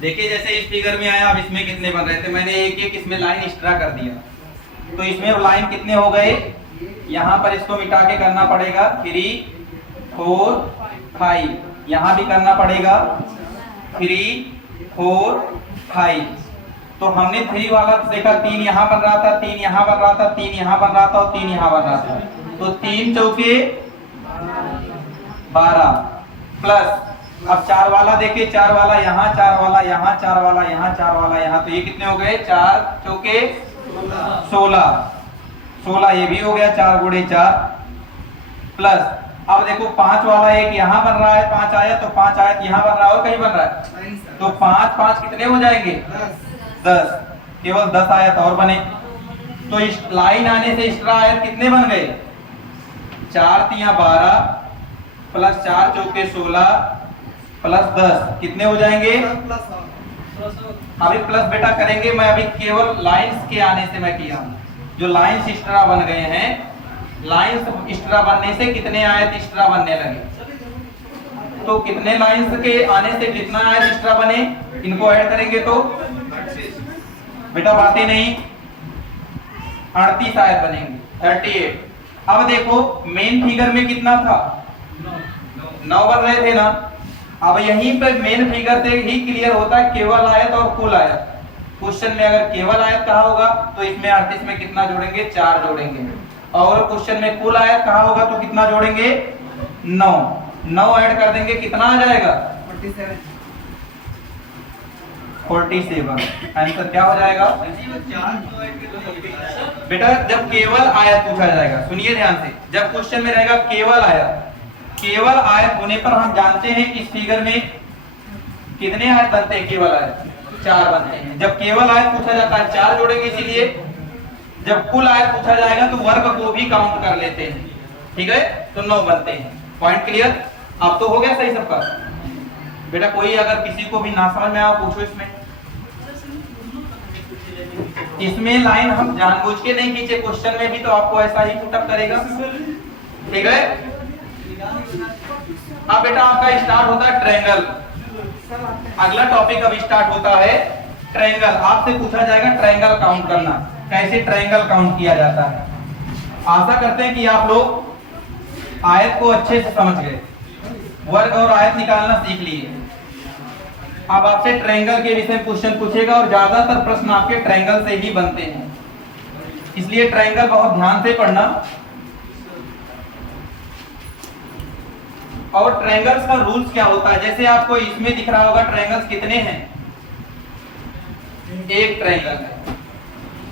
देखिए जैसे इस फिगर में आया, अब इसमें कितने बन रहे थे, मैंने एक एक इसमें लाइन एक्स्ट्रा कर दिया, तो इसमें लाइन कितने हो गए, यहाँ पर इसको मिटा के करना पड़ेगा 3 4 5, यहाँ भी करना पड़ेगा 3 4 5। तो हमने 3 वाला देखा, 3 यहाँ बन रहा था, 3 यहाँ बन रहा था, 3 यहाँ बन रहा था और 3 यहाँ बन रहा था, तो 3 चौके 12 प्लस अब 4 वाला देखिए, 4 वाला यहाँ, 4 वाला यहाँ, 4 वाला यहाँ, 4 वाला यहाँ, तो ये कितने हो गए, 4 चौके 16 ये भी हो गया, 4 गुणे 4 प्लस अब देखो 5 वाला एक यहाँ बन रहा है, 5 आया तो 5 आया यहाँ बन रहा है और कहीं बन रहा है, तो 5 5 कितने हो जाएंगे 10, केवल 10 आयत और बने। तो इस लाइन आने से एक्स्ट्रा आयत कितने बन गए, 4 तिया 12 प्लस 4 चौके 16 प्लस 10 कितने हो जाएंगे, अभी प्लस बेटा करेंगे, मैं अभी केवल लाइंस के आने से मैं किया हूं, जो लाइंस एक्स्ट्रा बन गए हैं, लाइंस एक्स्ट्रा बनने से कितने आयत एक्स्ट्रा बनने लगे, तो कितने लाइंस के आने से कितना आयत एक्स्ट्रा बने, इनको ऐड करेंगे तो बेटा बातें नहीं, 38 आयत बनेंगे 38। अब देखो मेन फिगर में कितना था, 9 बन रहे थे ना, अब यहीं पे मेन फिगर से ही क्लियर होता है केवल आयत और कुल आयत। क्वेश्चन में अगर केवल आयत कहा होगा तो इसमें 38 में कितना जोड़ेंगे, 4 जोड़ेंगे, और क्वेश्चन में कुल आयत कहा होगा तो कितना जोड़ेंगे, 9 ऐड कर देंगे, कितना आ जाएगा 47। आंसर क्या हो जाएगा बेटा, जब केवल आयत पूछा जाएगा, सुनिए ध्यान से, जब क्वेश्चन में रहेगा केवल आयत, केवल आयत होने पर हम जानते हैं इस फिगर में कितने आयत बनते हैं, केवल आयत 4 बनते हैं। जब केवल आयत पूछा जाता है 4 जोड़ेंगे, इसीलिए जब कुल आयत पूछा जाएगा तो वर्ग को भी काउंट कर लेते हैं, ठीक है, तो 9 बनते हैं। पॉइंट क्लियर, अब तो हो गया सही सबका। बेटा कोई अगर किसी को भी ना समझ में आया पूछो। इसमें लाइन हम जानबूझ के नहीं खींचे, क्वेश्चन में भी तो आपको ऐसा ही पुटअप करेगा, ठीक है। अब बेटा आपका स्टार्ट होता है ट्रायंगल, अगला टॉपिक अब स्टार्ट होता है ट्रायंगल। आपसे पूछा जाएगा ट्रायंगल काउंट करना, कैसे ट्रायंगल काउंट किया जाता है। आशा करते हैं कि आप लोग आयत को अच्छे से समझ गए, वर्ग और आयत निकालना सीख लिए। अब आपसे ट्रायंगल के विषय में क्वेश्चन पूछेगा और ज्यादातर प्रश्न आपके ट्रायंगल से ही बनते हैं, इसलिए ट्रायंगल बहुत ध्यान से पढ़ना। और ट्रायंगल्स का रूल्स क्या होता है, जैसे आपको इसमें दिख रहा होगा ट्रायंगल्स कितने हैं, एक ट्रायंगल है,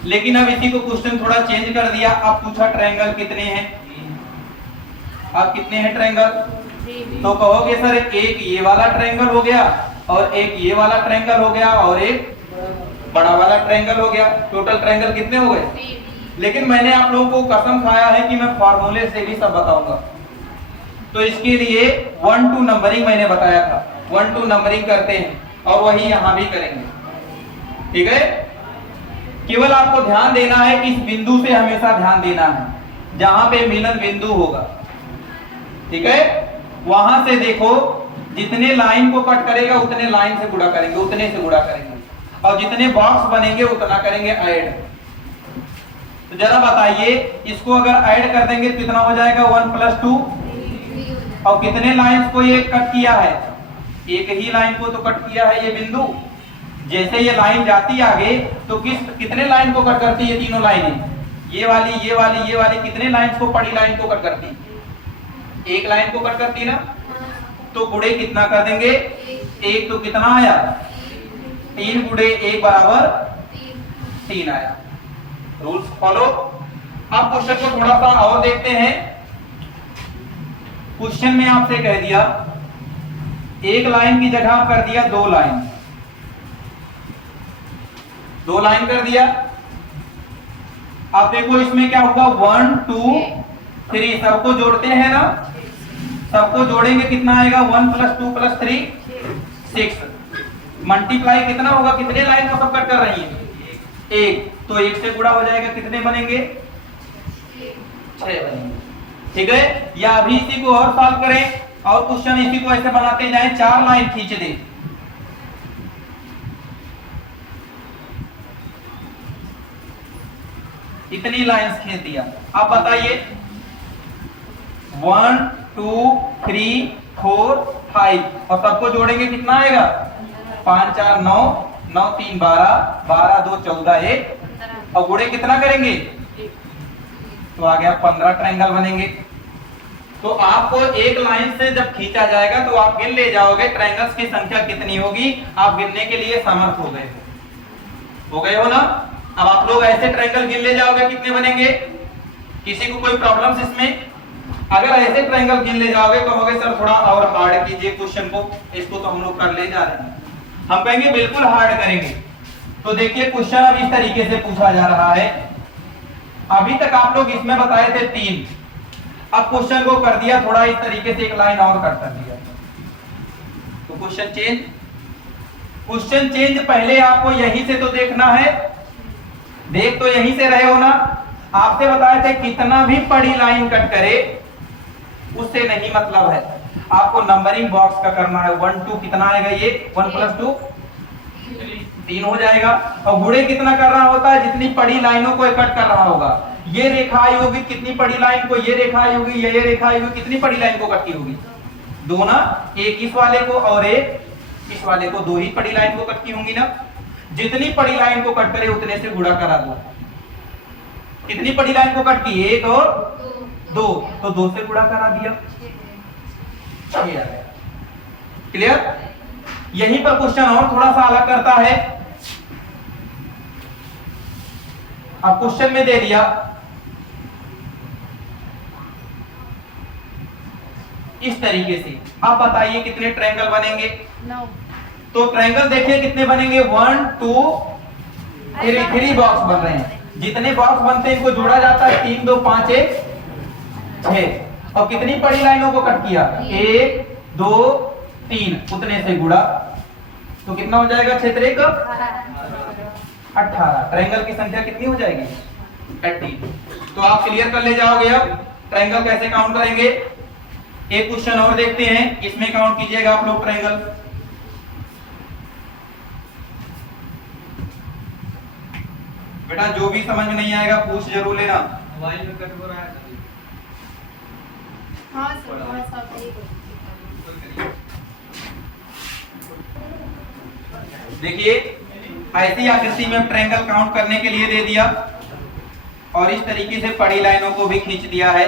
लेकिन अब इसी को क्वेश्चन थोड़ा चेंज कर दिया, अब पूछा ट्रायंगल कितने हैं, अब कितने हैं ट्रायंगल, तो कहोगे सर एक ये वाला ट्रायंगल हो गया और एक ये वाला ट्रायंगल हो गया और एक बड़ा वाला ट्रायंगल हो गया, टोटल ट्रायंगल कितने हो गए। लेकिन मैंने आप लोगों को कसम खाया है कि मैं फार्मूले से भी सब बताऊंगा, तो इसके लिए 1 to नंबरिंग मैंने बताया था, 1 to नंबरिंग करते हैं और वही यहां भी करेंगे, ठीक है। केवल आपको ध्यान देना है कि इस बिंदु से हमेशा ध्यान देना है, जहां पे मिलन बिंदु होगा, ठीक है, वहां से देखो जितने लाइन को कट करेगा उतने लाइन से गुणा करेंगे, उतने से गुणा करेंगे, और जितने बॉक्स बनेंगे उतना करेंगे ऐड। तो जरा बताइए, इसको अगर ऐड कर देंगे तो कितना हो जाएगा, 1 + 2, और कितने लाइन को ये कट किया है, एक ही लाइन को तो कट किया है ये बिंदु। जैसे ये लाइन जाती आगे तो कितने लाइन को कट करती है, तीनों लाइनें, ये वाली ये वाली ये वाली, कितने लाइन को, बड़ी लाइन को कट करती, एक लाइन को कट करती ना, तो गुणे कितना कर देंगे, एक, तो कितना आया 3 गुणे 1 बराबर 3 आया। Rules follow. अब क्वेश्चन को थोड़ा सा और देखते हैं। क्वेश्चन में आपसे कह दिया एक लाइन की जगह कर दिया 2 लाइन, 2 लाइन कर दिया। अब देखो इसमें क्या होगा, 1 2 3 सबको जोड़ते हैं ना, सबको जोड़ेंगे कितना आएगा, 1 + 2 + 3 6, मल्टीप्लाई कितना होगा, कितने लाइन को सब कट कर रही है, 1, तो 1 से गुणा हो जाएगा, कितने बनेंगे, 6 बनेंगे, ठीक है। या अभी इसी को और सॉल्व करें और क्वेश्चन इसी को ऐसे बनाते जाएं, 4 लाइन खींच दे, इतनी लाइंस खींच दिया। अब बताइए 1 2 3 4 5 और सबको जोड़ेंगे कितना आएगा? 5 4 9 9 3 12 12 2 14 1 और गुणे कितना करेंगे? तो आ गया 15 ट्रायंगल बनेंगे। तो आपको एक लाइन से जब खींचा जाएगा तो आप गिन ले जाओगे ट्रायंगल्स की संख्या कितनी होगी, आप गिनने के लिए समर्थ हो गए हो ना। अब आप लोग ऐसे ट्रायंगल गिन ले जाओगे कितने बनेंगे? किसी को कोई प्रॉब्लम्स इसमें? अगर ऐसे ट्रायंगल गिन ले जाओगे कहोगे सर थोड़ा और हार्ड कीजिए क्वेश्चन को, इसको तो हम लोग कर ले जा रहे हैं। हम कहेंगे बिल्कुल हार्ड करेंगे। तो देखिए क्वेश्चन अब इस तरीके से पूछा जा रहा है। अभी तक आप लोग इसमें बताए थे 3, अब क्वेश्चन को कर दिया थोड़ा इस तरीके से, एक लाइन और कट कर दिया। तो क्वेश्चन चेंज पहले आपको यहीं से तो देखना है, देख तो यहीं से रहे हो ना। आपसे बताए थे कितना भी बड़ी लाइन कट करे उससे नहीं मतलब है, आपको नंबरिंग बॉक्स का करना है। 1 2 कितना आएगा? ये 1 + 2 3 हो जाएगा। और गुणे कितना कर रहा होता है? जितनी बड़ी लाइनों को कट कर रहा होगा। ये रेखा आई होगी कितनी बड़ी लाइन को, ये रेखा आई होगी, ये रेखा आई होगी, कितनी बड़ी लाइन को कट की होगी? 2 ना, एक इस वाले को और एक इस वाले को, 2 ही बड़ी लाइन को कट की होंगी ना। जितनी बड़ी लाइन को कट करे उतने से गुणा करा दो। कितनी बड़ी लाइन को कट की? 1 और 2, तो 2 से गुणा करा दिया, 6 आ गया। क्लियर? यहीं पर क्वेश्चन और थोड़ा सा अलग करता है। अब क्वेश्चन में दे दिया इस तरीके से, आप बताइए कितने ट्रायंगल बनेंगे? 9। तो ट्रायंगल देखिए कितने बनेंगे? 1 2 3 बॉक्स बन रहे हैं। जितने बॉक्स बनते हैं इनको जोड़ा जाता है, 3 2 5 1 6। और कितनी बड़ी लाइनों को कट किया? 1 2 3, उतने से गुणा, तो कितना हो जाएगा? क्षेत्र 1 18। ट्रायंगल की संख्या कितनी हो जाएगी? 18। तो आप क्लियर कर ले जाओगे। अब ट्रायंगल कैसे काउंट करेंगे? एक क्वेश्चन और देखते हैं, इसमें काउंट कीजिएगा आप लोग ट्रायंगल। बेटा जो भी समझ में नहीं आएगा पूछ जरूर लेना। मोबाइल में कट हो रहा है। हाँ सर, थोड़ा सा देखिए ऐसी आकृति में ट्रायंगल काउंट करने के लिए दे दिया और इस तरीके से बड़ी लाइनों को भी खींच दिया है।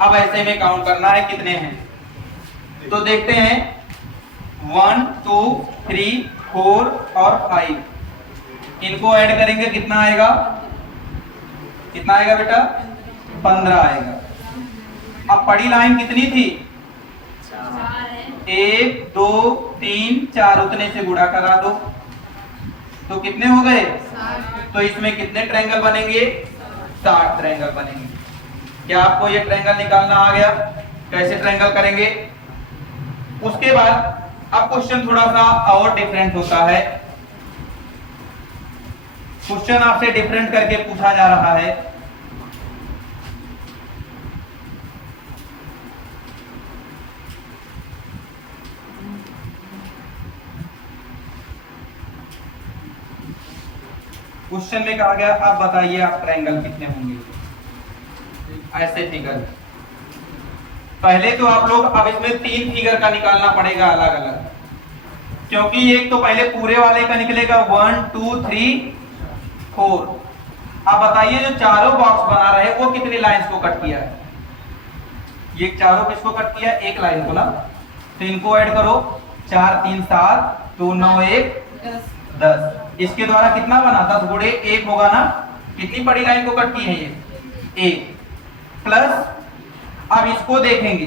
अब ऐसे में काउंट करना है कितने हैं, तो देखते हैं 1 2 3 4 और 5, इनको ऐड करेंगे कितना आएगा? कितना आएगा बेटा? 15 आएगा। अब बड़ी लाइन कितनी थी? 1 2 3 4, उतने से गुणा करा दो, तो कितने हो गए? तो इसमें कितने ट्रायंगल बनेंगे? 60 ट्रायंगल बनेंगे। क्या आपको ये ट्रायंगल निकालना आ गया? कैसे ट्रायंगल करेंगे? उसके बाद अब क्वेश्चन थोड़ा सा और डिफरेंट होता है। क्वेश्चन आपसे डिफरेंट करके पूछा जा रहा है। क्वेश्चन में कहा गया आप बताइए आप ट्रायंगल कितने होंगे? ऐसे फिगर। पहले तो आप लोग अब इसमें 3 फिगर का निकालना पड़ेगा अलग अलग, क्योंकि एक तो पहले पूरे वाले का निकलेगा 1 2 3 4। आप बताइए जो चारों बॉक्स बना रहे वो कितनी लाइंस को कट किया है? ये चारों किसको कट किया? एक लाइन को ना। तो इनको ऐड करो, 4 3 7 2 9 1 10। इसके द्वारा कितना बना? 10 गुणे 1 होगा ना। कितनी बड़ी लाइन को कट की है ये? 1 प्लस, अब इसको देखेंगे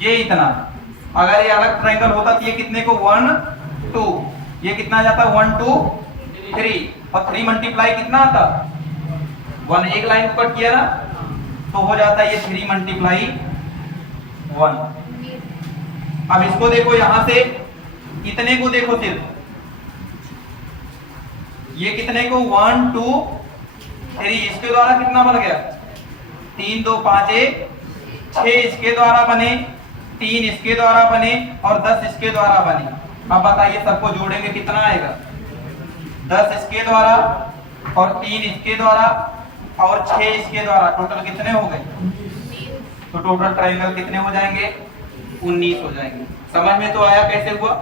ये इतना। अगर ये अलग ट्रायंगल होता तो ये कितने को? 1 2, ये कितना जाता? 1 2 3 और 3 मल्टीप्लाई कितना आता? 1। एक लाइन को कट किया ना तो हो जाता है ये 3 मल्टीप्लाई 1। अब इसको देखो, यहां से इतने को देखो, सिर्फ ये कितने को? 1 2 3, इसके द्वारा कितना बन गया? 3 2 5 1 6 इसके द्वारा बने, 3 इसके द्वारा बने और 10 इसके द्वारा बने। अब बताइए सबको जोड़ेंगे कितना आएगा? 10 इसके द्वारा और 3 इसके द्वारा और 6 इसके द्वारा, टोटल कितने हो गए? तो टोटल ट्रायंगल कितने हो जाएंगे? 19 हो जाएंगे। समझ में तो आया कैसे हुआ?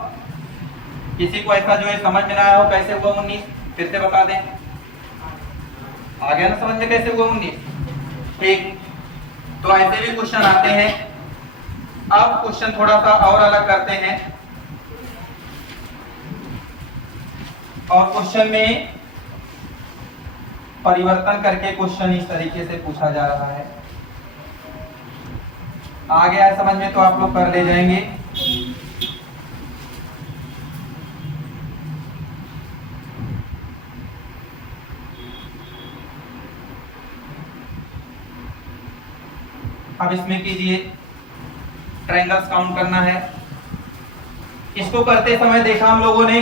किसी को ऐसा जो है समझ में ना आया हो कैसे हुआ 19, फिर से बता दें। आ गया ना समझ में कैसे हुआ 19? ठीक, तो ऐसे भी क्वेश्चन आते हैं। अब क्वेश्चन थोड़ा सा और अलग करते हैं, और क्वेश्चन में परिवर्तन करके क्वेश्चन इस तरीके से पूछा जा रहा है। आ गया है समझ में तो आप लोग कर ले जाएंगे। अब इसमें कीजिए, ट्रायंगल्स काउंट करना है। इसको करते समय देखा हम लोगों ने,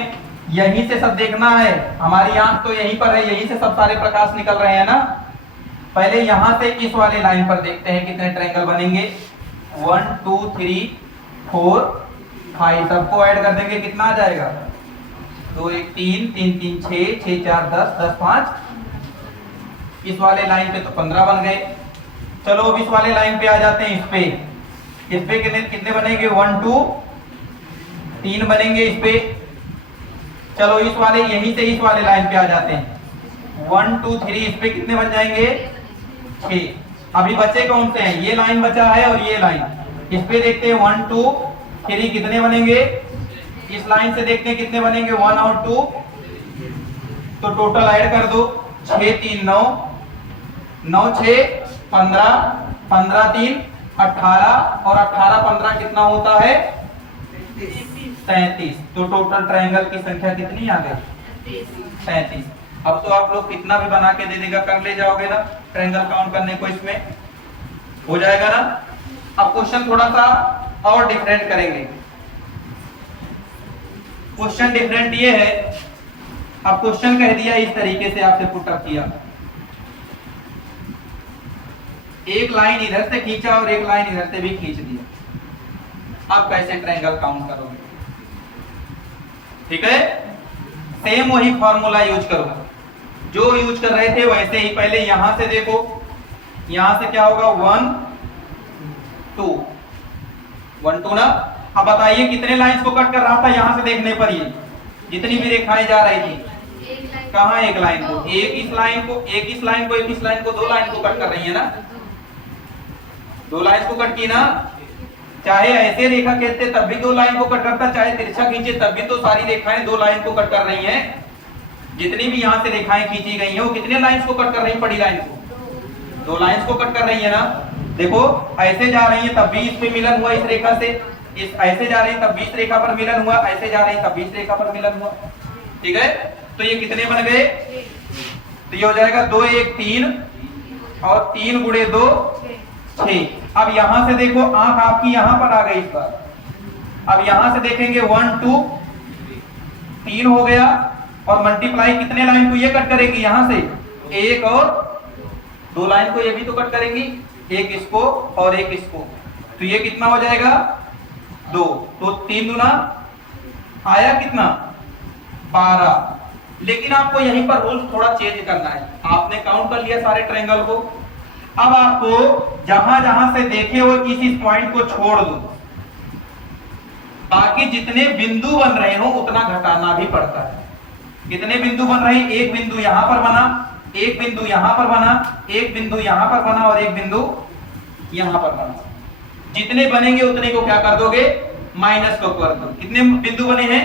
यहीं से सब देखना है, हमारी आंख तो यहीं पर है, यहीं से सब सारे प्रकाश निकल रहे हैं ना। पहले यहां से इस वाले लाइन पर देखते हैं कितने ट्रायंगल बनेंगे। 1 2 3 4 5, सबको ऐड कर देंगे, कितना आ जाएगा? 2 1 3 3 3 6 6 4 10 10 5। इस वाले लाइन पे तो 15 बन गए। चलो अब इस वाले लाइन पे आ जाते हैं। इस पे कितने बनेंगे? 1 2 3 बनेंगे इस पे। चलो इस वाले, यहीं से इस वाले लाइन पे आ जाते हैं। 1 2 3, इस पे कितने बन जाएंगे? 6। अभी बचे कौन से हैं? ये लाइन बचा है और ये लाइन। इस पे देखते हैं 1 2 3 कितने बनेंगे। इस लाइन से देखते हैं कितने बनेंगे, 1 और 2। तो टोटल ऐड कर दो, 6 3 9 9 6 15 15 3 18 और 18 15 कितना होता है? 37। तो टोटल ट्रायंगल की संख्या कितनी आ गई? 37। अब तो आप लोग कितना भी बना के दे देगा, कर ले जाओगे ना ट्रायंगल काउंट करने को, इसमें हो जाएगा ना। अब क्वेश्चन थोड़ा सा और डिफरेंट करेंगे। क्वेश्चन डिफरेंट ये है, अब क्वेश्चन कह दिया इस तरीके से आपसे पुट अप किया, एक लाइन इधर से खींचा और एक लाइन इधर से भी खींच दिया। अब कैसे ट्रायंगल काउंट करोगे? ठीक है, सेम वही फॉर्मूला यूज करो जो यूज कर रहे थे वैसे ही। पहले यहां से देखो, यहां से क्या होगा? 1 2 1 2 ना। अब बताइए कितने लाइंस को कट कर रहा था यहां से देखने पर? ये जितनी भी रेखाएं जा रही थी, कहां एक लाइन को, एक इस लाइन को, एक इस लाइन को, एक इस लाइन को, 2 लाइन को कट कर रही है ना। 2 लाइन को कट की ना। चाहे ऐसे रेखा खींचते तब भी 2 लाइन को कट करता, चाहे तिरछा खींचे तब भी तो सारी रेखाएं 2 लाइन को कट कर रही हैं। जितनी भी यहाँ से रेखाएं खींची गई हैं वो कितने लाइंस को कट कर रही हैं? बड़ी लाइन को 2 लाइंस को कट कर रही है ना। देखो ऐसे जा रही है तब भी इस पे मिलन हुआ, इस रेखा से इस ऐसे जा रही है तब भी इस रेखा पर मिलन हुआ, ऐसे जा रही है तब भी इस रेखा पर मिलन हुआ। ठीक है, तो ये कितने बन गए? तो ये हो जाएगा 2 1 3 और 3 गुणे 2 6। अब यहां से देखो, आंख आपकी यहां पर आ गई इस बार। अब यहां से देखेंगे 1 2 3 हो गया, और मल्टीप्लाई कितने लाइन को ये कट करेंगी? यहां से एक और 2 लाइन को ये भी तो कट करेंगी, एक इसको और एक इसको। तो ये कितना हो जाएगा? 2। तो 3 दूना आया कितना? 12। लेकिन आपको यहीं पर रूल थोड़ा चेंज करना है। आपने काउंट कर लिया सारे ट्रायंगल को, अब आपको जहां जहां से देखे हो इस पॉइंट को छोड़ दो, बाकी जितने बिंदु बन रहे हो उतना घटाना भी पड़ता है। कितने बिंदु बन रहे हैं? एक बिंदु यहां पर बना, एक बिंदु यहां पर बना, एक बिंदु यहां पर बना और एक बिंदु यहां पर बना। जितने बनेंगे उतने को क्या कर दोगे? माइनस को कर दो। कितने बिंदु बने हैं?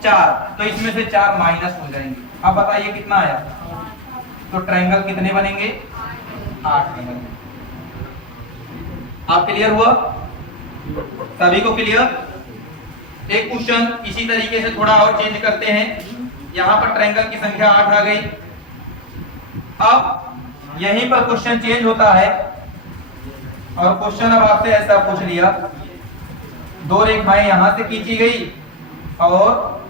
4, तो इसमें से 4 माइनस हो जाएंगे। अब बताइए कितना आया? तो ट्रायंगल कितने बनेंगे? 8 बनेंगे। आप क्लियर हुआ? सभी को क्लियर? एक क्वेश्चन इसी तरीके से थोड़ा और चेंज करते हैं। यहां पर ट्रायंगल की संख्या 8 आ गई। अब यहीं पर क्वेश्चन चेंज होता है, और क्वेश्चन अब आपसे ऐसा पूछ लिया, 2 रेखाएं यहां से खींची गई और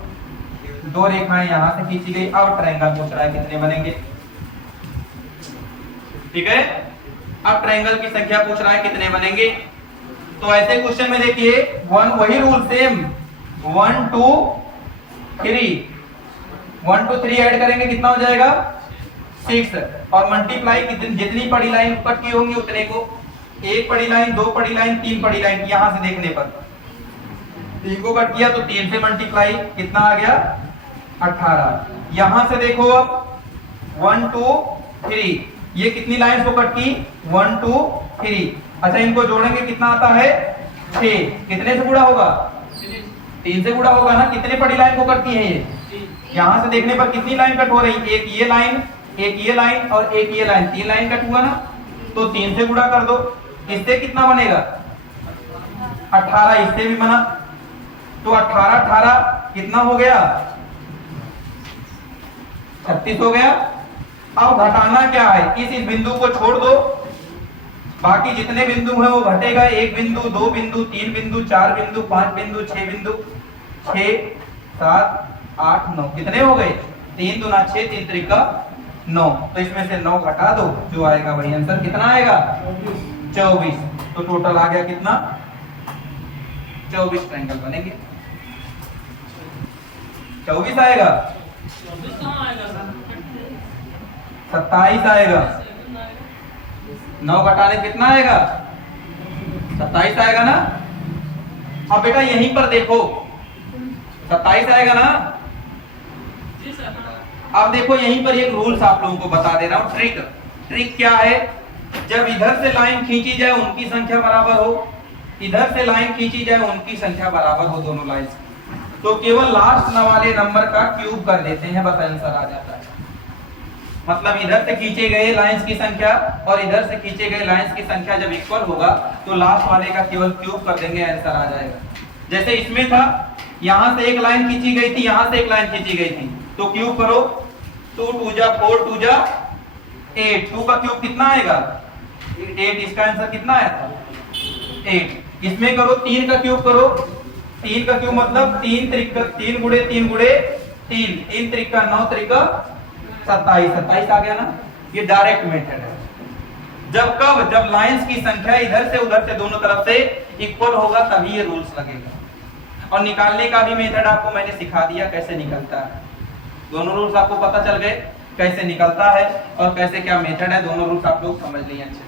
2 रेखाएं यहां से खींची गई। अब ट्रायंगल पूछ रहा है कितने बनेंगे। ठीक है, अब ट्रायंगल की संख्या पूछ रहा है कितने बनेंगे। तो ऐसे क्वेश्चन में देखिए, वही रूल सेम, 1 2 3 1 2 3 ऐड करेंगे कितना हो जाएगा? 6 और मल्टीप्लाई जितनी पड़ी लाइन कट की होंगी उतने को, एक पड़ी लाइन, दो पड़ी लाइन, तीन पड़ी लाइन, यहां से देखने पर 3 को कट किया तो 3 से मल्टीप्लाई कितना आ गया 18। यहां से देखो अब 1 2 3, ये कितनी लाइन को कट की 1 2 3। अच्छा इनको जोड़ेंगे कितना आता है 6, कितने से गुणा होगा 3 से गुणा होगा ना। कितने पड़ी लाइन को कट की है ये, यहां से देखने पर कितनी लाइन कट हो रही, एक ये लाइन, एक ये लाइन और एक ये लाइन, 3 लाइन कट हुआ ना। तो 3 से गुणा कर दो, इससे कितना बनेगा 18, इससे भी बना तो 18 18 कितना हो गया 36 हो गया। अब घटाना क्या है, इस बिंदु को छोड़ दो, बाकी जितने बिंदु हैं वो घटेगा, 1 बिंदु 2 बिंदु 3 बिंदु 4 बिंदु 5 बिंदु 6 बिंदु, 6 7 8 9 कितने हो गए 3 दूना 6 3 त्रिका 9। तो इसमें से 9 घटा दो, जो आएगा वही आंसर कितना आएगा 24। तो टोटल आ गया कितना 24 ट्रायंगल बनेंगे। 24 आएगा 27 आएगा, 9 घटाने कितना आएगा 27 आएगा ना। अब बेटा यहीं पर देखो 27 आएगा ना। अब देखो यहीं पर एक रूल्स आप लोगों को बता दे रहा हूं, ट्रिक क्या है, जब इधर से लाइन खींची जाए उनकी संख्या बराबर हो, इधर से लाइन खींची जाए उनकी संख्या बराबर हो दोनों लाइन, तो केवल लास्ट वाले नंबर का क्यूब कर देते हैं, बस आंसर आ जाता है। मतलब इधर से खींचे गए लाइंस की संख्या और इधर से खींचे गए लाइंस की संख्या जब इक्वल होगा तो लास्ट वाले का केवल क्यूब कर देंगे, आंसर आ जाएगा। जैसे इसमें था, यहां से एक लाइन खींची गई थी, यहां से एक लाइन खींची गई थी, तो क्यूब करो, 2 2 जा 4 2 जा 8, 2 का क्यूब कितना आएगा 8, इसका आंसर कितना आया था 8। इसमें करो 3 का क्यूब करो, 3 का क्यूब मतलब 3 त्रिका 3 गुणे 3 गुणे 3, 3 त्रिका 9 त्रिका 27, 27 आ गया ना। ये डायरेक्ट मेथड है। जब लाइंस की संख्या इधर से उधर से दोनों तरफ से इक्वल होगा तभी ये रूल्स लगेगा। और निकालने का भी मेथड आपको मैंने सिखा दिया कैसे निकलता है, दोनों रूल्स आपको पता चल गए कैसे निकलता है और कैसे क्या मेथड है, दोनों रूल्स आप लोग समझ लिए अच्छे से।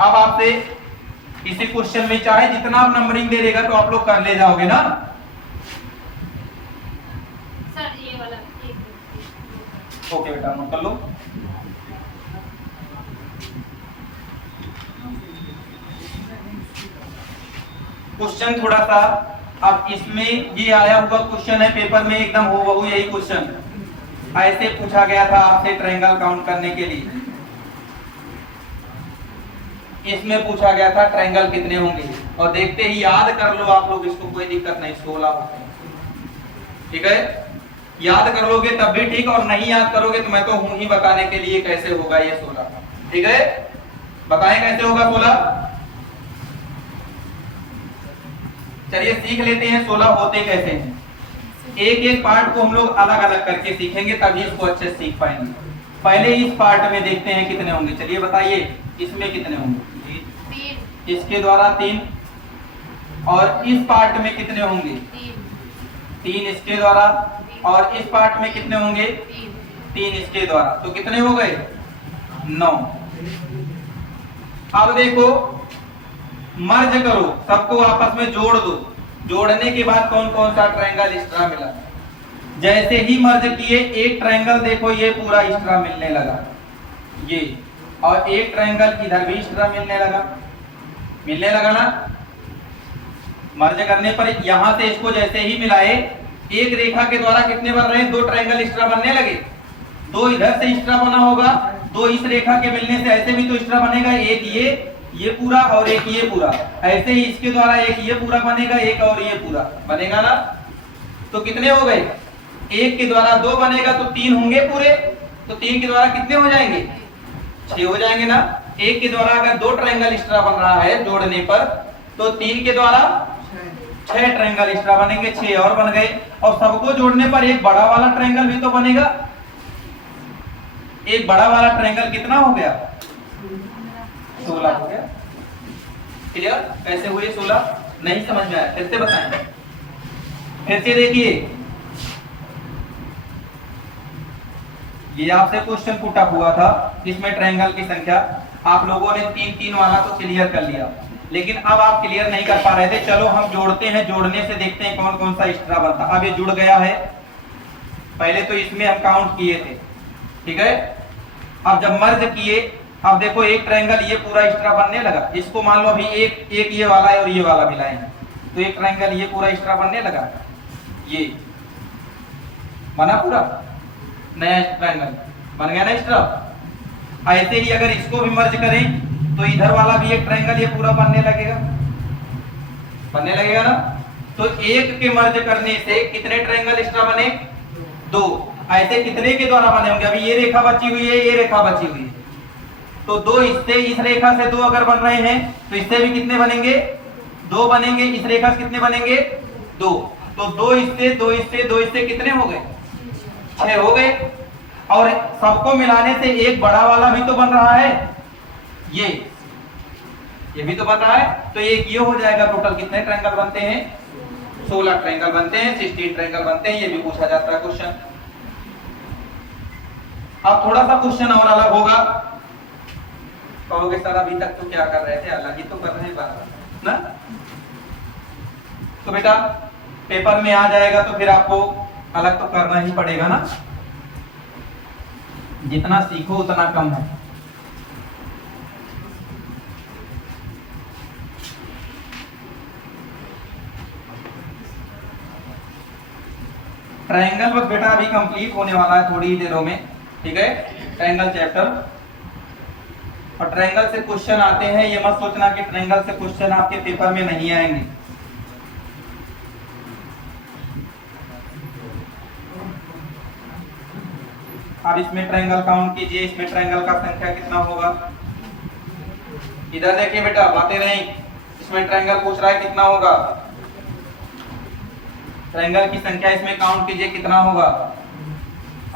अब आपसे इसी क्वेश्चन में चाहे जितना आप नंबरिंग दे देगा तो आप लोग कर ले जाओगे ना। सर ये वाला ओके बेटा नोट कर लो। क्वेश्चन थोड़ा सा, अब इसमें ये आया हुआ क्वेश्चन है पेपर में, एकदम हूबहू यही क्वेश्चन ऐसे पूछा गया था आपसे ट्रायंगल काउंट करने के लिए। इसमें पूछा गया था ट्रायंगल कितने होंगे, और देखते ही याद कर लो आप लोग, इसको कोई दिक्कत नहीं, 16 होते हैं, ठीक है। याद कर लोगे तब भी ठीक, और नहीं याद करोगे तो मैं तो हूं ही बताने के लिए कैसे होगा ये 16, ठीक है। बताएं कैसे होगा 16। चलिए सीख लेते हैं 16 होते कैसे हैं। एक एक पार्ट को हम लोग अलग अलग करके सीखेंगे तभी इसको अच्छे से सीख पाएंगे। पहले इस पार्ट में देखते हैं कितने होंगे। चलिए बताइए इसमें कितने होंगे, 3, इसके द्वारा 3, और इस पार्ट में कितने होंगे 3 इसके द्वारा, और इस पार्ट में कितने होंगे 3 इसके द्वारा, तो कितने हो गए 9। अब देखो मर्ज करो, सबको आपस में जोड़ दो, जोड़ने के बाद कौन कौन सा ट्रायंगल एक्स्ट्रा मिला। जैसे ही मर्ज किए एक ट्रायंगल देखो ये पूरा एक्स्ट्रा मिलने लगा ये, और एक ट्रायंगल इधर भी एक्स्ट्रा मिलने लगा ना। मर्ज करने पर यहां से इसको जैसे ही मिलाए, एक रेखा के द्वारा कितने बन रहे हैं 2 ट्रायंगल एक्स्ट्रा बनने लगे, 2 इधर से एक्स्ट्रा बना होगा, 2 इस रेखा के मिलने से ऐसे भी तो एक्स्ट्रा बनेगा, एक ये पूरा और एक ये पूरा, ऐसे ही इसके द्वारा एक ये पूरा बनेगा, एक और ये पूरा बनेगा ना। तो कितने हो गए, एक के द्वारा 2 बनेगा तो 3 होंगे पूरे, तो 3 के द्वारा कितने हो जाएंगे 6 हो जाएंगे ना। एक के द्वारा अगर 2 ट्रायंगल एक्स्ट्रा बन रहा है जोड़ने पर, तो 3 के द्वारा 6 ट्रायंगल एक्स्ट्रा बनेंगे, 6 और बन गए, और सबको जोड़ने पर एक बड़ा वाला ट्रायंगल भी तो बनेगा। एक बड़ा वाला ट्रायंगल कितना हो गया 16 हो गया। क्लियर, कैसे हुए 16 नहीं समझ में आया, फिर से बताएं, फिर से देखिए ये आपसे क्वेश्चन पुट अप हुआ था, इसमें ट्रायंगल की संख्या आप लोगों ने 3 वाला तो क्लियर कर लिया, लेकिन अब आप क्लियर नहीं कर पा रहे थे। चलो हम जोड़ते हैं, जोड़ने से देखते हैं कौन कौन सा एक्स्ट्रा बनता। अब ये जुड़ गया है, पहले तो इसमें हम काउंट किए थे, ठीक है। अब जब मर्ज किए, अब देखो एक ट्रायंगल ये पूरा एक्स्ट्रा बनने लगा। इसको मान लो अभी एक ये वाला है और ये वाला मिलाए हैं, तो एक ट्रायंगल ये पूरा एक्स्ट्रा बनने लगा। ये बना पूरा नया ट्रायंगल बन गया ना एक्स्ट्रा। ऐसे ही अगर इसको भी मर्ज करें तो इधर वाला भी एक ट्रायंगल ये पूरा बनने लगेगा ना। तो एक के मर्ज करने से कितने ट्रायंगल एक्स्ट्रा बने? 2। ऐसे कितने के द्वारा बने होंगे? अभी ये रेखा बची हुई है, ये रेखा बची हुई है, तो 2 इससे, इस रेखा से 2 अगर बन रहे हैं तो इससे भी कितने बनेंगे? 2 बनेंगे। इस रेखा से कितने बनेंगे? 2। तो 2 इससे, 2 इससे, 2 इससे कितने हो गए? 6 हो गए। और सबको मिलाने से एक बड़ा वाला भी तो बन रहा है, ये भी तो बन रहा है। तो ये हो जाएगा। टोटल कितने ट्रायंगल बनते हैं? 16 ट्रायंगल बनते हैं, 16 ट्रायंगल बनते हैं। ये भी पूछा जाता है क्वेश्चन। अब थोड़ा सा क्वेश्चन और अलग होगा। कहोगे सर अभी तक तो क्या कर रहे थे, अलग ही तो कर रहे हैं बात ना। तो बेटा पेपर में आ जाएगा तो फिर आपको अलग तो करना ही पड़ेगा ना। जितना सीखो उतना कम है। ट्रायंगल बस बेटा अभी कंप्लीट होने वाला है थोड़ी ही देरों में, ठीक है, ट्रायंगल चैप्टर। और ट्रायंगल से क्वेश्चन आते हैं, ये मत सोचना कि ट्रायंगल से क्वेश्चन आपके पेपर में नहीं आएंगे। अब इसमें ट्रायंगल काउंट कीजिए, इसमें ट्रायंगल का संख्या कितना होगा? इधर देखिए बेटा, बातें नहीं। इसमें ट्रायंगल पूछ रहा है कितना होगा, ट्रायंगल की संख्या इसमें काउंट कीजिए कितना होगा।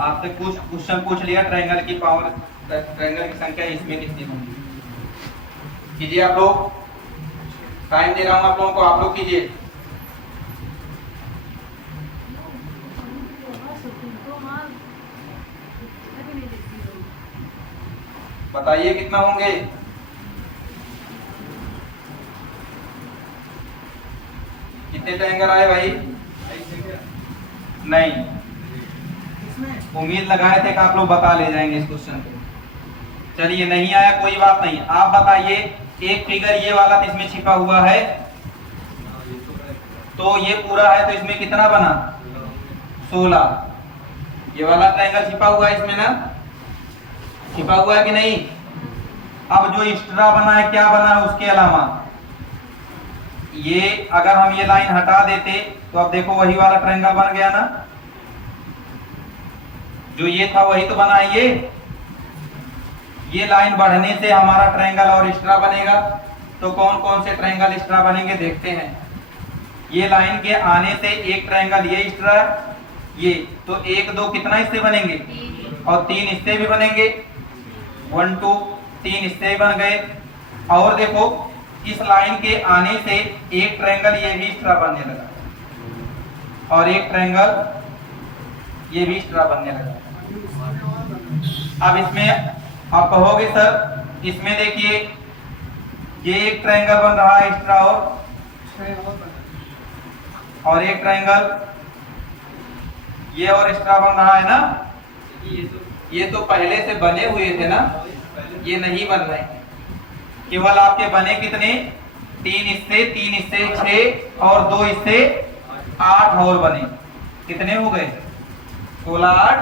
आपसे कुछ क्वेश्चन पूछ लिया, ट्रायंगल की पावर, ट्रायंगल की संख्या इसमें कितनी होगी। कीजिए आप लोग, टाइम दे रहा हूं आप लोगों को, आप लोग कीजिए। बताइए कितना होंगे? कितने ट्रायंगल आए भाई? नहीं, उम्मीद लगाए थे कि आप लोग बता ले जाएंगे इस क्वेश्चन को। चलिए नहीं आया कोई बात नहीं। आप बताइए, एक फिगर ये वाला इसमें छिपा हुआ है, तो ये पूरा है, तो इसमें कितना बना? 16। ये वाला ट्रायंगल छिपा हुआ है इसमें ना, छिपा हुआ है कि नहीं? अब जो एक्स्ट्रा बना है, क्या बना है उसके अलावा? ये अगर हम ये लाइन हटा देते तो अब देखो वही वाला ट्रायंगल बन गया ना, जो ये था वही तो बना है। ये लाइन बढ़ने से हमारा ट्रायंगल और एक्स्ट्रा बनेगा। तो कौन कौन से ट्रायंगल एक्स्ट्रा बनेंगे देखते हैं। ये लाइन के आने से एक ट्रायंगल ये एक्स्ट्रा, ये तो 1 2 कितना इससे बनेंगे, और 3 इससे भी बनेंगे। 1 2 3 इससे भी बन गए। और देखो इस लाइन के आने से एक ट्रायंगल ये भी एक्स्ट्रा बनने लगा, और एक ट्रायंगल ये भी एक्स्ट्रा बनने लगा। अब इसमें आप कहोगे सर इसमें देखिए ये एक ट्रायंगल बन रहा है एक्स्ट्रा, और एक ट्रायंगल ये और एक्स्ट्रा बन रहा है ना। ये तो पहले से बने हुए थे ना, ये नहीं बन रहे, केवल आपके बने कितने? 3 इससे, 3 इससे 6, और 2 इससे 8 और बने। कितने हो गए? 16 8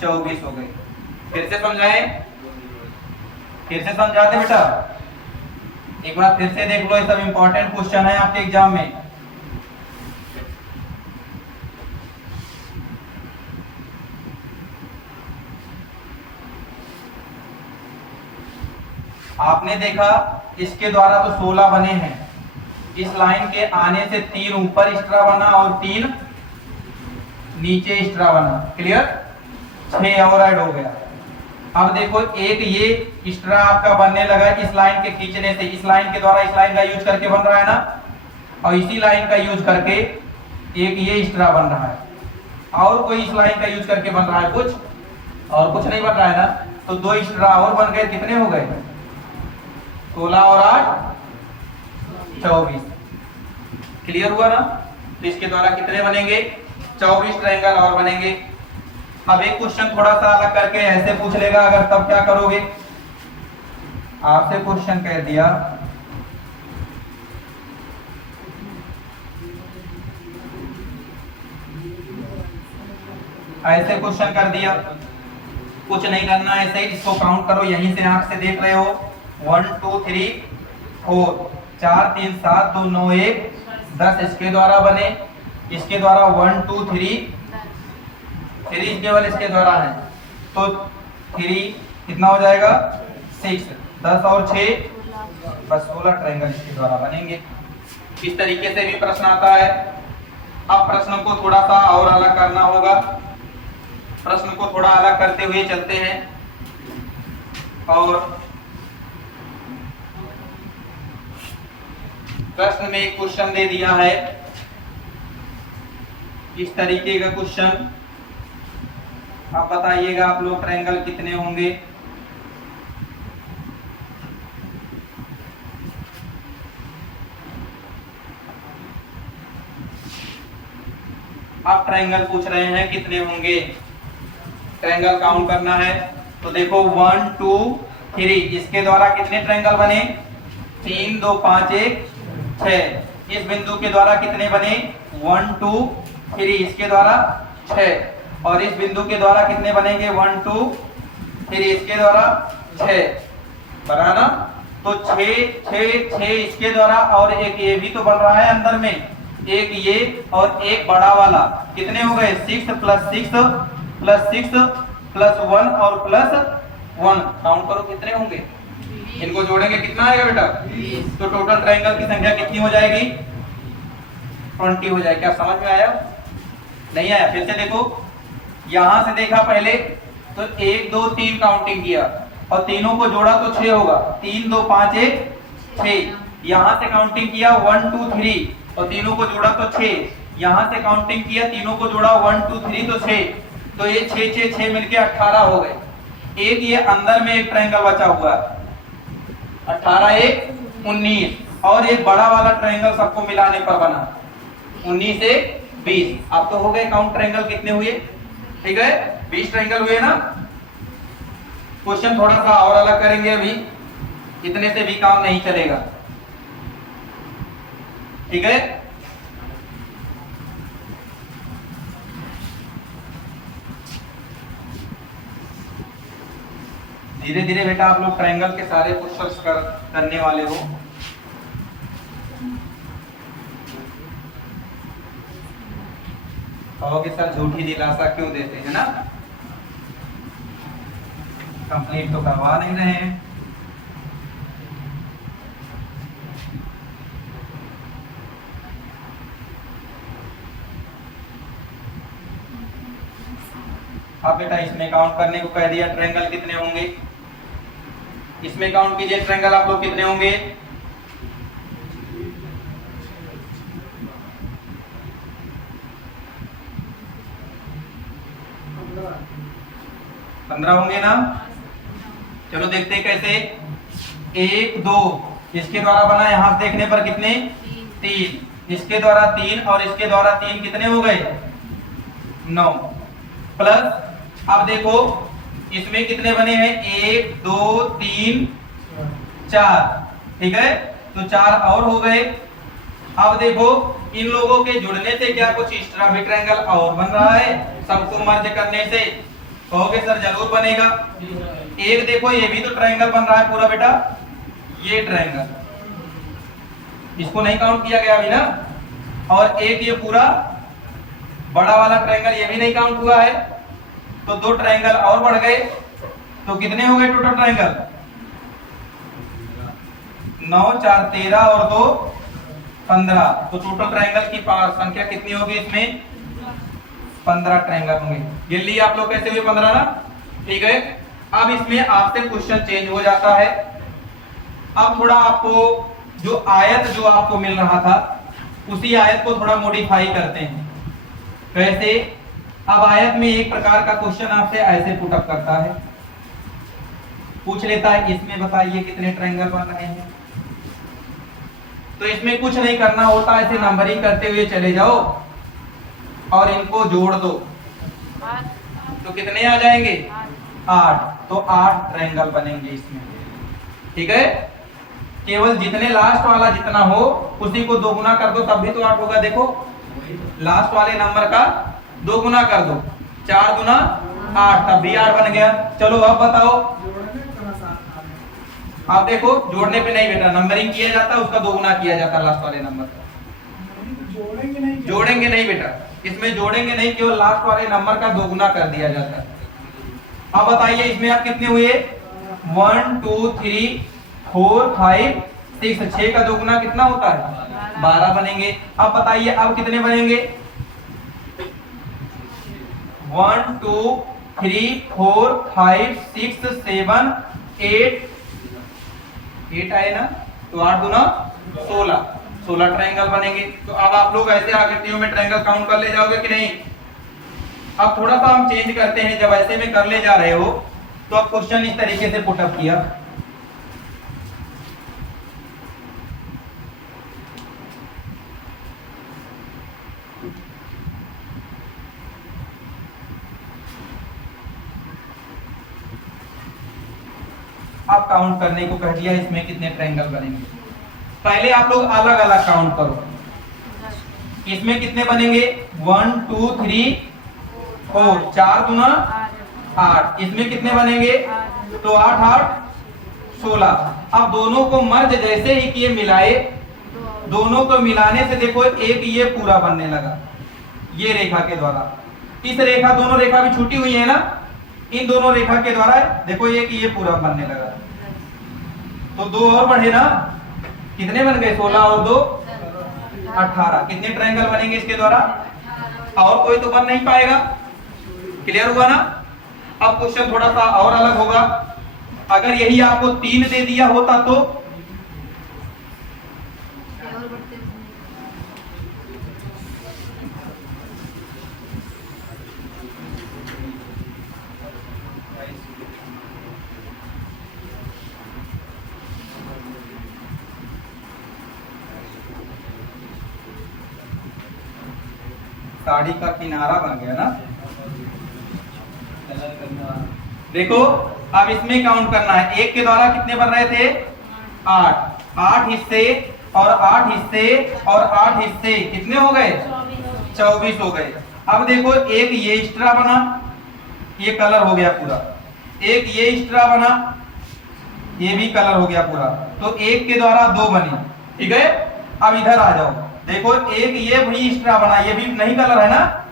24 हो गए। फिर से समझाएं, फिर से समझाते बेटा, एक बार फिर से देख लो। ये सब इंपॉर्टेंट क्वेश्चन है आपके एग्जाम में। आपने देखा इसके द्वारा तो 16 बने हैं। इस लाइन के आने से 3 ऊपर एक्स्ट्रा बना और 3 नीचे एक्स्ट्रा बना। क्लियर? 6 और ऐड हो गया। अब देखो एक ये एक्स्ट्रा आपका बनने लगा इस लाइन के खींचने से। इस लाइन के द्वारा इस लाइन का यूज करके बन रहा है ना, और इसी लाइन का यूज करके एक ये एक्स्ट्रा बन रहा है, और कोई इस लाइन का यूज करके बन रहा है कुछ। और कुछ नहीं बन रहा है ना, तो 2 एक्स्ट्रा और बन गए, कितने हो गए 16 और 8 24। क्लियर हुआ ना। तो इसके द्वारा कितने बनेंगे 24 ट्रायंगल और बनेंगे। अब एक क्वेश्चन थोड़ा सा अलग करके ऐसे पूछ लेगा, अगर तब क्या करोगे, आपसे क्वेश्चन कह दिया ऐसे क्वेश्चन कर दिया, कुछ नहीं करना, ऐसे ही इसको काउंट करो, यहीं से आंख से देख रहे हो 1 2 3 4 4 3 7 2 9 1 10 इसके द्वारा बने, इसके द्वारा 1 2 3 केवल इसके द्वारा है, तो 3 कितना हो जाएगा 6, 10 और 6 बस 16 ट्रायंगल इसके द्वारा बनेंगे। इस तरीके से भी प्रश्न आता है। अब प्रश्न को थोड़ा सा और अलग करना होगा, प्रश्न को थोड़ा अलग करते हुए चलते हैं। और प्रश्न में एक क्वेश्चन दे दिया है, इस तरीके का क्वेश्चन। आप बताइएगा आप लोग ट्रायंगल कितने होंगे। आप ट्रायंगल पूछ रहे हैं कितने होंगे, ट्रायंगल काउंट करना है। तो देखो 1 2 3 इसके द्वारा कितने ट्रायंगल बने 3 2 5 1 6। इस बिंदु के द्वारा कितने बने 1 2 3 इसके द्वारा 6, और इस बिंदु के द्वारा कितने बनेंगे 1 2 3 इसके द्वारा 6, बना ना। तो 6 6 6 इसके द्वारा, और एक ये भी तो बन रहा है अंदर में, एक ये और एक बड़ा वाला, कितने हो गए 6 + 6 + 6 + 1 और +1, काउंट करो कितने होंगे, इनको जोड़ेंगे कितना आएगा बेटा, तो टोटल ट्रायंगल की संख्या कितनी हो जाएगी 20 हो जाएगी। क्या समझ में आया, नहीं आया, फिर से देखो, यहां से देखा पहले तो 1 2 3 काउंटिंग किया और तीनों को जोड़ा तो 6 होगा, 3 2 5 1 6। यहां से काउंटिंग किया 1 2 3 और तीनों को जोड़ा तो 6, यहां से काउंटिंग किया तीनों को जोड़ा 1 2 3 तो 6, तो ये 6 6 6 मिलके 18 हो गए। एक ये अंदर में एक ट्रायंगल बचा हुआ है, 18 1 19, और एक बड़ा वाला ट्रायंगल सबको मिलाने पर बना 19 1 20। अब तो हो गए काउंट ट्रायंगल कितने हुए, ठीक है 20 ट्रायंगल हुए ना। क्वेश्चन थोड़ा सा और अलग करेंगे, अभी इतने से भी काम नहीं चलेगा, ठीक है। धीरे धीरे बेटा आप लोग ट्रायंगल के सारे क्वेश्चंस करने वाले हो। कहोगे सर झूठी दिलासा क्यों देते हैं ना, कंप्लीट तो करवा नहीं रहे हैं। अब बेटा इसमें काउंट करने को कह दिया, ट्रायंगल कितने होंगे, इसमें काउंट कीजिए ट्रायंगल आप लोग कितने होंगे। पंद्रह होंगे ना। चलो देखते हैं कैसे, 1 2 इसके द्वारा बना, यहां देखने पर कितने 3, इसके द्वारा 3 और इसके द्वारा 3 कितने हो गए 9, प्लस अब देखो इसमें कितने बने हैं 1 2 3 4, ठीक है, तो 4 और हो गए। अब देखो इन लोगों के जुड़ने से क्या कुछ एक्स्ट्रा भी ट्रायंगल और बन रहा है, सबको मर्ज करने से, कहोगे सर जरूर बनेगा। एक देखो ये भी तो ट्रायंगल बन रहा है पूरा बेटा, ये ट्रायंगल, इसको नहीं काउंट किया गया अभी ना, और एक ये पूरा बड़ा वाला ट्रायंगल ये भी नहीं काउंट हुआ है, तो 2 ट्रायंगल और बढ़ गए। तो कितने हो गए टोटल ट्रायंगल 9 4 13 और 2 15, तो टोटल ट्रायंगल की संख्या कितनी होगी इसमें 15 ट्रायंगल होंगे। गिन लिए आप लोग कैसे हुए 15 ना, ठीक है। अब इसमें आपसे क्वेश्चन चेंज हो जाता है। अब थोड़ा आपको जो आयत जो आपको मिल रहा था उसी आयत को थोड़ा मॉडिफाई करते हैं। कैसे, अब आयत में एक प्रकार का क्वेश्चन आपसे ऐसे पुट अप करता है, पूछ लेता है इसमें बताइए कितने ट्रायंगल बन रहे हैं। तो इसमें कुछ नहीं करना होता, ऐसे नंबरिंग करते हुए चले जाओ और इनको जोड़ दो तो कितने आ जाएंगे 8। तो 8 ट्रायंगल बनेंगे इसमें, ठीक है। केवल जितने लास्ट वाला जितना हो उसी को 2 गुना कर दो तब भी तो 8 होगा। देखो लास्ट वाले नंबर का 2 गुना कर दो, 4 गुना 8 तब भी 8 बन गया। चलो अब बताओ, आप देखो जोड़ने पे नहीं बेटा, नंबरिंग किया जाता है उसका 2 गुना किया जाता है लास्ट वाले नंबर का। जोड़ेंगे नहीं बेटा, इसमें जोड़ेंगे नहीं, केवल लास्ट वाले नंबर का 2 गुना कर दिया जाता है। अब बताइए इसमें आप कितने हुए 1 2 3 4 5 6, 6 का 2 गुना कितना होता है 12 बनेंगे। अब बताइए अब कितने बनेंगे 1 2 3 4 5 6 7 8 आए ना, तो 8 गुना 16 ट्रायंगल बनेंगे। तो अब आप लोग ऐसे आकृतियों में ट्रायंगल काउंट कर ले जाओगे कि नहीं। अब थोड़ा सा हम चेंज करते हैं, जब ऐसे में कर ले जा रहे हो तो अब क्वेश्चन इस तरीके से पुट अप किया, आप काउंट करने को कह दिया इसमें कितने ट्रायंगल बनेंगे। पहले आप लोग अलग अलग काउंट करो, इसमें कितने बनेंगे 1 2 3 4, 4 गुना 8, इसमें कितने बनेंगे तो 8 8 16। अब दोनों को मर्ज जैसे ही किए मिलाए, दोनों को मिलाने से देखो एक ये पूरा बनने लगा ये रेखा के द्वारा। इस रेखा, दोनों रेखा भी छूटी हुई है ना, इन दोनों रेखा के द्वारा देखो एक ये पूरा बनने लगा। तो 2 और बढ़े ना, कितने बन गए 16 और 2 18। कितने ट्रायंगल बनेंगे इसके द्वारा, और कोई तो बन नहीं पाएगा। क्लियर हुआ ना। अब क्वेश्चन थोड़ा सा और अलग होगा, अगर यही आपको 3 दे दिया होता तो साड़ी का किनारा बन गया ना। देखो अब इसमें काउंट करना है, एक के द्वारा कितने बन रहे थे 8 हिस्से और 8 हिस्से और 8 हिस्से कितने हो गए 24 हो गए। अब देखो एक ये एक्स्ट्रा बना, ये कलर हो गया पूरा, एक ये एक्स्ट्रा बना, ये भी कलर हो गया पूरा। तो एक के द्वारा 2 बनी, ठीक है। अब इधर आ जाओ, देखो एक ये भी एक्स्ट्रा बना, ये भी नहीं कलर है ना,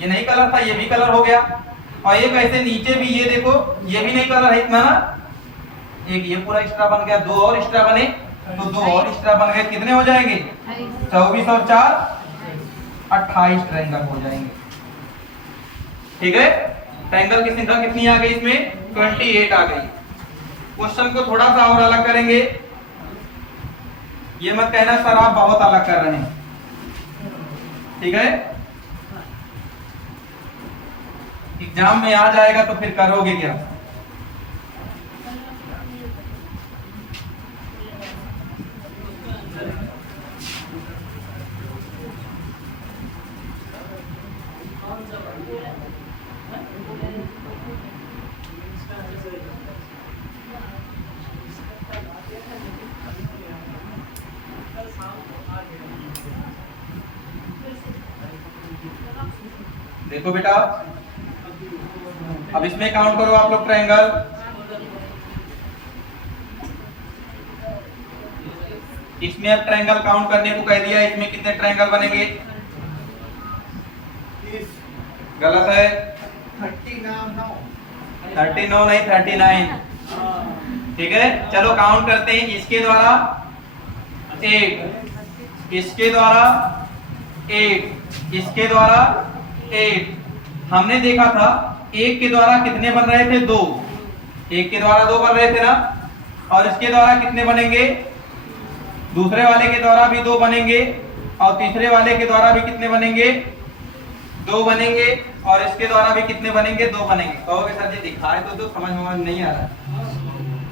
ये नहीं कलर था, ये भी कलर हो गया। और एक ऐसे नीचे भी ये देखो ये भी नहीं कलर है इतना ना, एक ये पूरा एक्स्ट्रा बन गया, 2 और एक्स्ट्रा बने तो 2 और एक्स्ट्रा बन गए, कितने हो जाएंगे 24 और 4 28 ट्रायंगल हो जाएंगे, ठीक है। ट्रायंगल की संख्या कितनी आ गई इसमें 28 आ गई। क्वेश्चन को थोड़ा सा और अलग करेंगे, ये मत कहना सर आप बहुत अलग कर रहे हैं, ठीक है। एग्जाम में आ जाएगा तो फिर करोगे क्या। देखो बेटा अब इसमें काउंट करो आप लोग ट्रायंगल, इसमें अब ट्रायंगल काउंट करने को कह दिया, इसमें कितने ट्रायंगल बनेंगे, गलत है 39 नहीं 39, ठीक है। चलो काउंट करते हैं, इसके द्वारा 1, इसके द्वारा 1, इसके द्वारा 1। हमने देखा था एक के द्वारा कितने बन रहे थे 2, एक के द्वारा 2 बन रहे थे ना, और इसके द्वारा कितने बनेंगे, दूसरे वाले के द्वारा भी 2 बनेंगे और तीसरे वाले के द्वारा भी कितने बनेंगे दो बनेंगे और इसके द्वारा भी कितने बनेंगे? दो बनेंगे। कहोगे सर जी दिखाए तो समझ में नहीं आ रहा।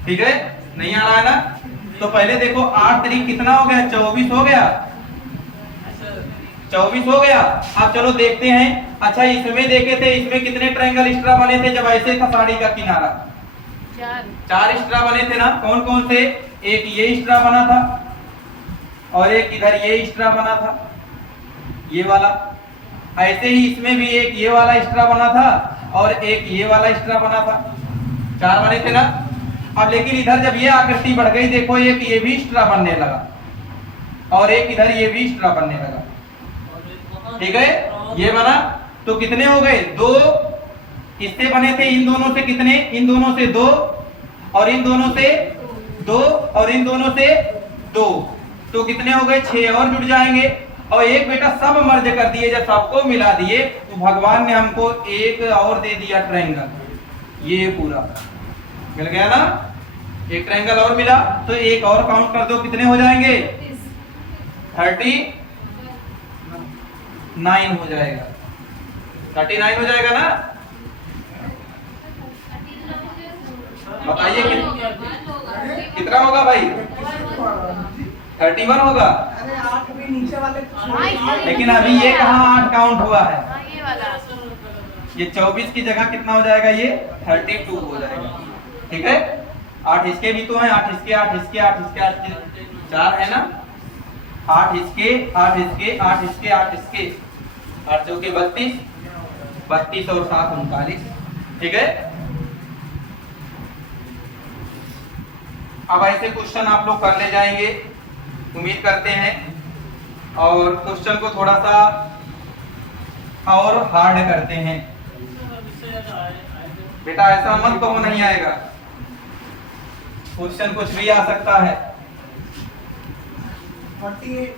ठीक है, नहीं आ रहा है ना? तो पहले देखो 8 3 कितना हो गया? 24 हो गया। 24 हो गया। अब चलो देखते हैं। अच्छा इसमें देखे थे, इसमें कितने ट्रायंगल एक्स्ट्रा बने थे जब ऐसे था साड़ी का किनारा? 4 एक्स्ट्रा बने थे ना। कौन कौन से? एक ये एक्स्ट्रा बना था और एक इधर ये एक्स्ट्रा बना था, ये वाला। ऐसे ही इसमें भी एक ये वाला एक्स्ट्रा बना था और एक ये वाला एक्स्ट्रा बना था। 4 बने थे ना। अब लेकिन इधर जब ये आकृति बढ़ गई, देखो एक ये भी एक्स्ट्रा बनने लगा और एक इधर ये भी एक्स्ट्रा बनने लगा। ठीक है, ये बना। तो कितने हो गए? 2 इससे बने थे, इन दोनों से कितने? इन दोनों से 2 और इन दोनों से 2 और इन दोनों से 2, तो कितने हो गए? 6 और जुड़ जाएंगे। और एक बेटा सब मर्ज कर दिए, जब सबको मिला दिए तो भगवान ने हमको एक और दे दिया ट्रायंगल, ये पूरा मिल गया ना। एक ट्रायंगल और मिला तो एक और काउंट कर दो, कितने हो जाएंगे? 39 हो जाएगा। 39 हो जाएगा ना। बताइए कितना होगा भाई? 31 होगा। अरे 8 भी नीचे वाले, लेकिन अभी ये कहाँ 8 काउंट हुआ है? ये वाला ये 24 की जगह कितना हो जाएगा? ये 32 हो जाएगा। ठीक है, 8 इसके भी तो है, 8 इसके, 8 इसके, 8 इसके, 8 इसके, 4 है ना। 8 इसके, 8 इसके, 8 इसके, 8 इसके, 8 चौके 32, 32 और 7 39। ठीक है, अब ऐसे क्वेश्चन आप लोग कर ले जाएंगे, उम्मीद करते हैं। और क्वेश्चन को थोड़ा सा और हार्ड करते हैं। बेटा ऐसा मत कहो नहीं आएगा, क्वेश्चन कुछ भी आ सकता है। 48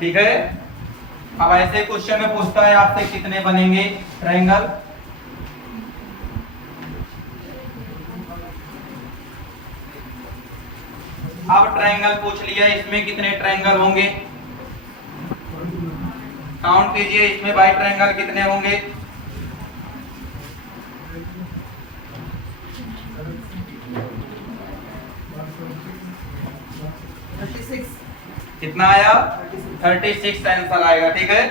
ठीक है, अब ऐसे क्वेश्चन में पूछता है आपसे कितने बनेंगे ट्रायंगल। अब ट्रायंगल पूछ लिया, इसमें कितने ट्रायंगल होंगे? काउंट कीजिए, इसमें बाई ट्रायंगल कितने होंगे? कितना आया? 36 आंसर आएगा। ठीक है,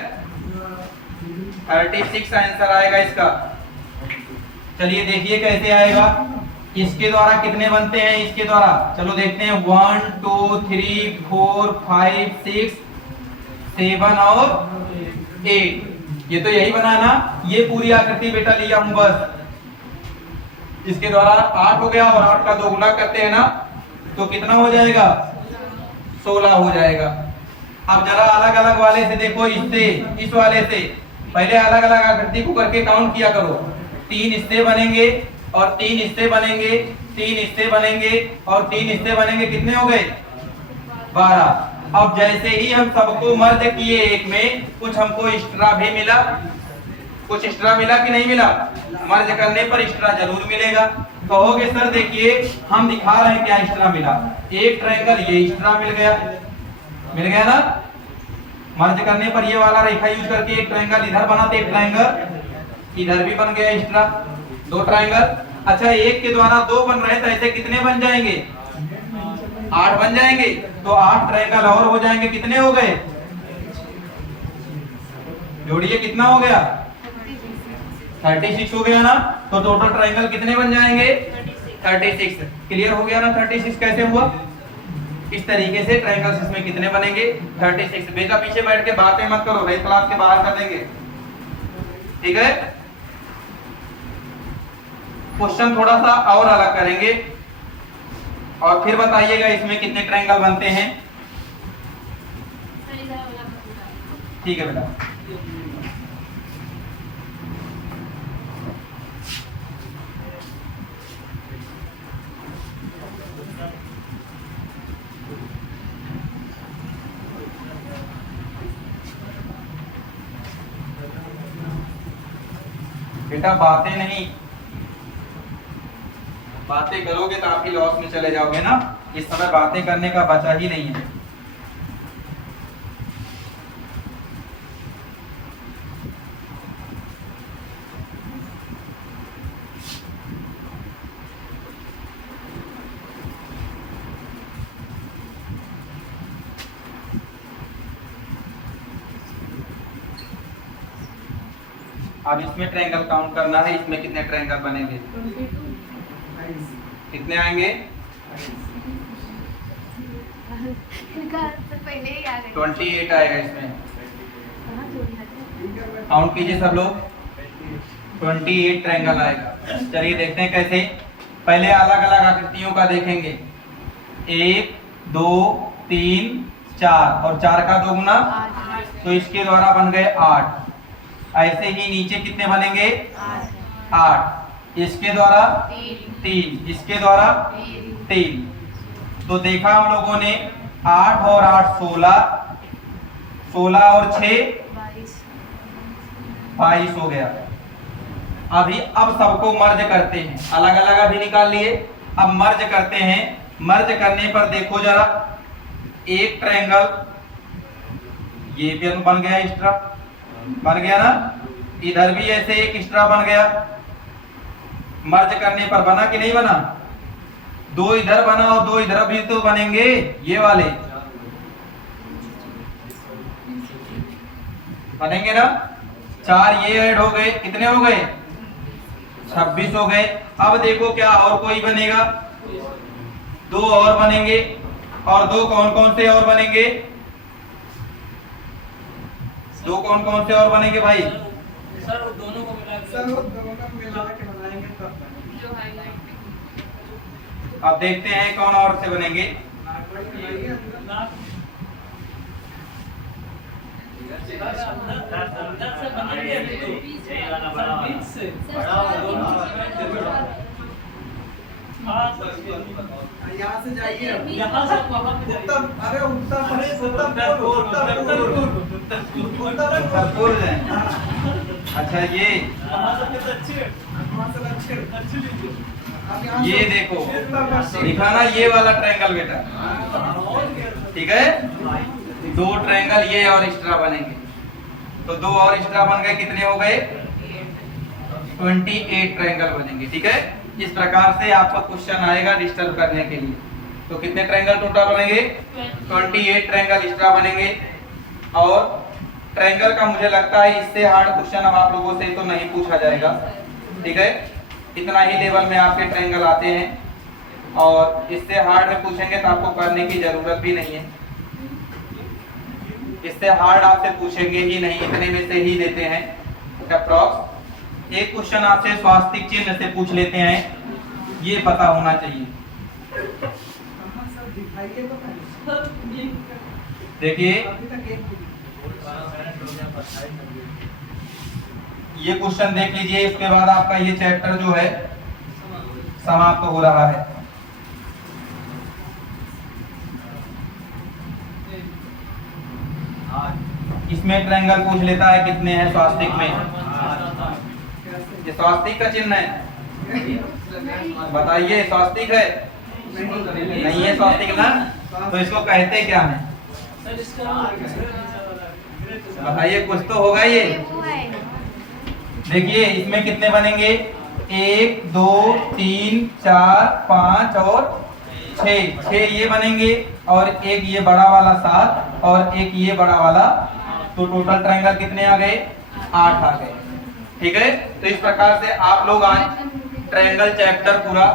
36 आंसर आएगा इसका। चलिए देखिए कैसे आएगा। इसके द्वारा कितने बनते हैं? इसके द्वारा चलो देखते हैं। 1 2 3 4 5 6 7 और 8, ये तो यही बना ना। ये पूरी आकृति बेटा लिया हूं बस। इसके द्वारा 8 हो गया और 8 का 2 गुना करते हैं ना, तो कितना हो जाएगा? 16 हो जाएगा। अब जरा अलग अलग वाले से देखो, इससे इस वाले से पहले अलग अलग आकृति को करके काउंट किया करो। 3 इससे बनेंगे और 3 इससे बनेंगे, 3 इससे बनेंगे और 3 इससे बनेंगे, कितने हो गए? 12। अब जैसे ही हम सबको मर्ज किए एक में, कुछ हमको एक्स्ट्रा भी मिला। कुछ एक्स्ट्रा मिला कि नहीं मिला? मर्ज करने पर एक्स्ट्रा जरूर मिलेगा। कहोगे सर देखिए हम दिखा रहे हैं क्या एक्स्ट्रा मिला। एक ट्रायंगल ये एक्स्ट्रा मिल गया ना। मर्ज करने पर ये वाला रेखा यूज करके एक ट्रायंगल इधर बना, तो एक ट्रायंगल इधर भी बन गया एक्स्ट्रा, 2 ट्रायंगल। अच्छा एक के द्वारा 2 बन रहे, तो ऐसे कितने बन जाएंगे? 8 बन जाएंगे। तो 8 ट्रायंगल और हो जाएंगे, कितने हो गए? जोड़िए कितना हो गया? 36 हो गया ना। तो टोटल ट्रायंगल कितने बन जाएंगे? 36। क्लियर हो गया ना 36 कैसे हुआ? इस तरीके से ट्रायंगल्स इसमें कितने बनेंगे? 36। बेटा पीछे बैठ के बातें मत करो, नहीं क्लास के बाहर कर देंगे। ठीक है, क्वेश्चन थोड़ा सा और अलग करेंगे और फिर बताइएगा इसमें कितने ट्रायंगल बनते हैं। ठीक है बेटा। बेटा बातें नहीं, बातें करोगे तो आप ही लॉस में चले जाओगे ना। इस समय बातें करने का बचा ही नहीं है। अब इसमें ट्रायंगल काउंट करना है, इसमें कितने ट्रायंगल बनेंगे, कितने आएंगे, पहले ही आ गए। 28 आएगा इसमें। काउंट कीजिए सब लोग, 28 ट्रायंगल आएगा। चलिए देखते हैं कैसे। पहले अलग अलग आकृतियों का देखेंगे, 1 2 3 4 और 4 का 2 गुना, तो इसके द्वारा बन गए 8। ऐसे ही नीचे कितने बनेंगे, 8, इसके द्वारा 3, इसके द्वारा 3। तो देखा हम लोगों ने 8 और 8 16, 16 और 6 22 हो गया। अब सबको मर्ज करते हैं, अलग अलग अभी निकाल लिए, अब मर्ज करते हैं। मर्ज करने पर देखो जरा, एक ट्रायंगल ये भी बन गया, एक्स्ट्रा बन गया ना, इधर भी ऐसे एक एक्स्ट्रा बन गया। मर्ज करने पर बना कि नहीं बना, 2 इधर बना और 2 इधर भी तो बनेंगे, ये वाले बनेंगे ना। 4 ये ऐड हो गए, कितने हो गए, 26 हो गए। अब देखो क्या और कोई बनेगा, 2 और बनेंगे, और 2 कौन कौन से और बनेंगे, 2 कौन कौन से और बनेंगे भाई, सर वो दोनों को मिला के बनाएंगे तब बनेंगे। जो हाईलाइट अब देखते हैं कौन और से बनेंगे। यहाँ से जाइए, यहाँ से वहाँ पे जाइए। अरे उत्तर पूर्व है। अच्छा ये वहाँ से फिर अच्छे ये देखो दिखा ना, ये वाला ट्रायंगल बेटा, ठीक है। 2 ट्रायंगल ये और एक्स्ट्रा बनेंगे, तो 2 और एक्स्ट्रा बन गए, कितने हो गए, 28 ट्रायंगल बनेंगे, ठीक है। इस प्रकार से आपका क्वेश्चन आएगा डिस्टर्ब करने के लिए। तो कितने ट्रायंगल टोटल बनेंगे, 28 ट्रायंगल एक्स्ट्रा बनेंगे। और ट्रायंगल का मुझे लगता है इससे हार्ड क्वेश्चन अब आप लोगों से तो नहीं पूछा जाएगा, ठीक है। इतना ही लेवल में आपके ट्रायंगल आते हैं, और इससे हार्ड में पूछेंगे तो आपको करने की जरूरत भी नहीं है। इससे हार्ड आपसे पूछेंगे ही नहीं, इतने में से ही देते हैं अप्रॉक्स। एक क्वेश्चन आपसे स्वास्तिक चिन्ह से पूछ लेते हैं, ये पता होना चाहिए। देखिए ये क्वेश्चन देख लीजिए, इसके बाद आपका ये चैप्टर जो है समाप्त हो रहा है। इसमें ट्रायंगल पूछ लेता है कितने हैं स्वास्तिक में, ये स्वास्तिक का चिन्ह है, बताइए स्वास्तिक है, नहीं है स्वास्तिक ना, तो इसको कहते क्या है, बताइए, कुछ तो होगा ये। देखिए इसमें कितने बनेंगे, 1 2 3 4 5 और 6 ये बनेंगे, और एक ये बड़ा वाला 7 और एक ये बड़ा वाला, तो टोटल ट्रायंगल कितने आ गए, 8 आ गए, ठीक है। तो इस प्रकार से आप लोग आज ट्रायंगल चैप्टर पूरा,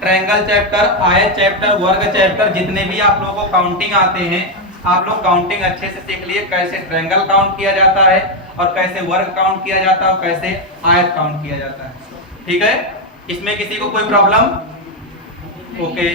ट्रायंगल चैप्टर, आयत चैप्टर, वर्ग चैप्टर, जितने भी आप लोगों को काउंटिंग आते हैं, आप लोग काउंटिंग अच्छे से सीख लिए, कैसे ट्रायंगल काउंट किया जाता है और कैसे वर्ग काउंट किया जाता है और कैसे आयत काउंट किया जाता है, ठीक है। इसमें किसी को कोई प्रॉब्लम, ओके।